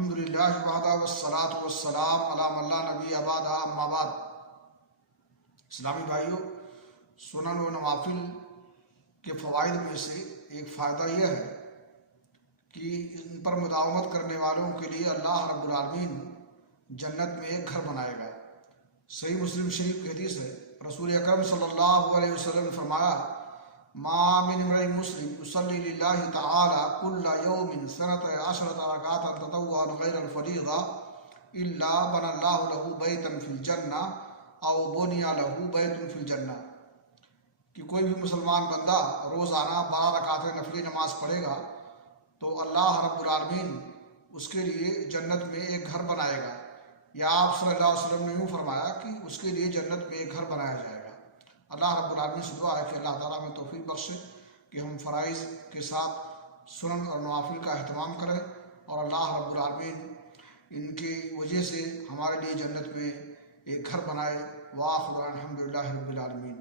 الحمدللہ وحدہ والصلاۃ والسلام علی من لا نبی بعدہ اما بعد۔ اسلامی بھائیوں، سنن و نوافل کے فوائد میں سے ایک فائدہ یہ ہے کہ ان پر مداومت کرنے والوں کے لیے اللہ رب العالمین جنت میں ایک گھر بنائے گا۔ صحیح مسلم شریف کی حدیث ہے، رسول اکرم صلی اللہ علیہ وسلم نے فرمایا: ما من امرئ مسلم يصلي لله تعالى كل يوم 12 ركعة تطوعا غير الفريضة إلا بنى الله له بيتا في الجنة أو بني له بيت في الجنة، کہ کوئی بھی مسلمان بندہ روزانہ 12 رکعتیں نفلی نماز پڑھے گا تو اللہ رب العالمین اس کے لیے جنت میں ایک گھر بنائے گا، یا آپ صلی اللہ علیہ وسلم نے یوں فرمایا کہ اس کے لیے جنت میں ایک گھر بنایا جائے گا۔ اللہ رب العالمین سے دعا ہے کہ اللہ تعالیٰ ہمیں توفیق بخشے کہ ہم فرائض کے ساتھ سنن اور نوافل کا اہتمام کریں، اور اللہ رب العالمین ان کی وجہ سے ہمارے لیے جنت میں ایک گھر بنائے۔ وآخر الحمدللہ رب العالمین۔